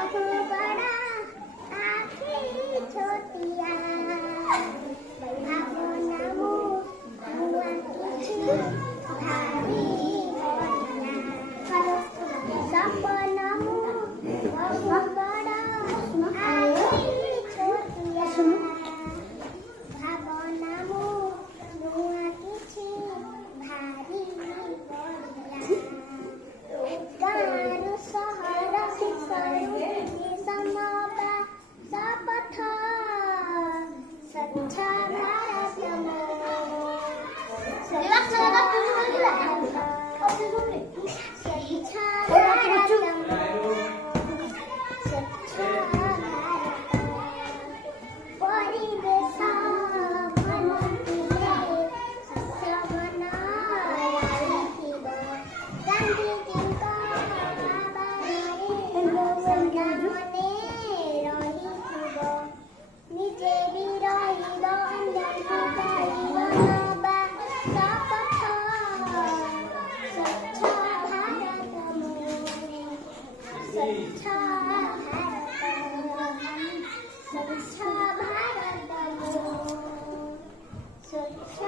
बहु बड़ा आँखें छोटिया भावो नामु हुआ किछु भारी बढिया सपनामु बहु बड़ा आँखें छोटिया भावो नामु हुआ किछु भारी बढिया गाँव सहर विषयु समबा शपथ स्वच्छ भारतमो स्वच्छ भारतमो स्वच्छ भारत परिवेश बनुथिले शस्य बनाइथिब गान्धीजीଙ୍କ संग्रामने रहिथिब निजे भी रहिब अन्यକୁ କହିବ ନବା ଶପଥ स्वच्छ ଭାରତମो स्वच्छ ଭାରତମो स्वच्छ ଭାରତମो स्वच्छ